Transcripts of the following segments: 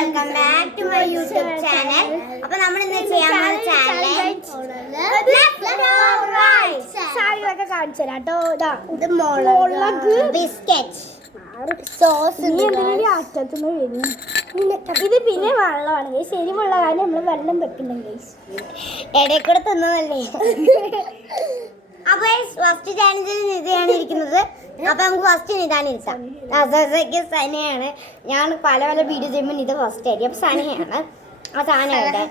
Welcome back to my YouTube channel. അപ്പോൾ നമ്മൾ ഇന്ന് ചെയ്യാൻ പോകുന്ന ചാലഞ്ച് സാരികളൊക്കെ കാണിച്ചു തരാം കേട്ടോ. ഇത് മുളക് ബിസ്ക്കറ്റ് സോസ് അറ്റത്തുനിന്ന് വരും. ഇത് പിന്നെ വെള്ളമാണ് ശരിവുള്ള കാര്യം നമ്മൾ വെള്ളം വെക്കുന്നുണ്ട്. ഇടയിൽ കൂടെ തിന്നതല്ലേ. അപ്പൊ ഫസ്റ്റ് ചാലഞ്ചിൽ നിതയാണ് ഇരിക്കുന്നത്. അപ്പൊ നമുക്ക് ഫസ്റ്റ് നിതാണ് ഇരുത്താം. സനയാണ്. ഞാൻ പല വീഡിയോ ചെയ്യുമ്പോൾ ഇത് ഫസ്റ്റ് ആയിരിക്കും. അപ്പൊ സനയാണ് ആ സാധനമായിട്ട്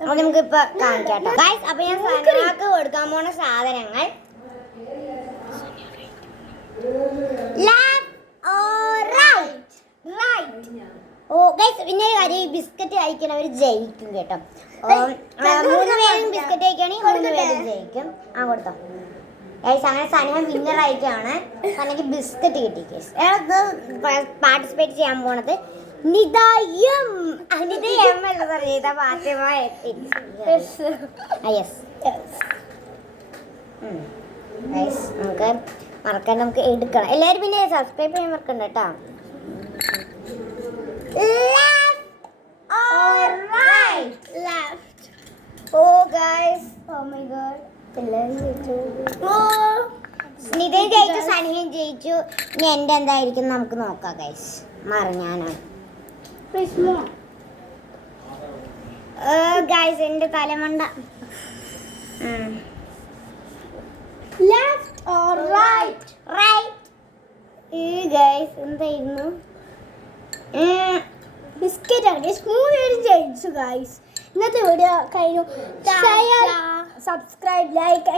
അപ്പൊ നമുക്ക് ഇപ്പൊ കാണിക്കാം ഗൈസ്. അപ്പൊ ഞാൻ സനക്ക് കൊടുക്കാൻ പോണ സാധനങ്ങൾ പിന്നെ ഒരു കാര്യം, ഈ ബിസ്ക്കറ്റ് കഴിക്കണവർ ജയിക്കും കേട്ടോ. 3 പേരും ബിസ്ക്കറ്റ് കഴിക്കുകയാണെങ്കിൽ 3 പേരും ജയിക്കും. ആ കൊടുത്തോ ഗൈസ്. അങ്ങനെ സന വിന്നർ ആയിട്ടാണ്. സനക്ക് ബിസ്ക്കറ്റ് കിട്ടി ഗൈസ്. പാർട്ടിസിപ്പേറ്റ് ചെയ്യാൻ പോണത് നിതയം. നിതയം അല്ല സാർ, നിത ഫാത്തിമ. ഗൈസ് നമുക്ക് മറക്കണ്ട, നമുക്ക് എടുക്കണം. എല്ലാവരും പിന്നെ സബ്സ്ക്രൈബ് ചെയ്യാൻ മറക്കണ്ട കേട്ടോ. സ്നിതയും ജയിച്ചു, സനിയും ജയിച്ചു. ഇനി എൻ്റെ എന്തായിരിക്കും നമുക്ക് നോക്കാം ഗൈസ്. മറിഞ്ഞാനാണ് ഗൈസ് എൻ്റെ തലമണ്ട. Left or right? Right guys. എന്തായിരുന്നു? ബിസ്ക്കറ്റ് ആണ്. 3 പേരും ജയിച്ചു ഗൈസ്. ഇന്നത്തെ വീഡിയോ കഴിഞ്ഞു. Subscribe, like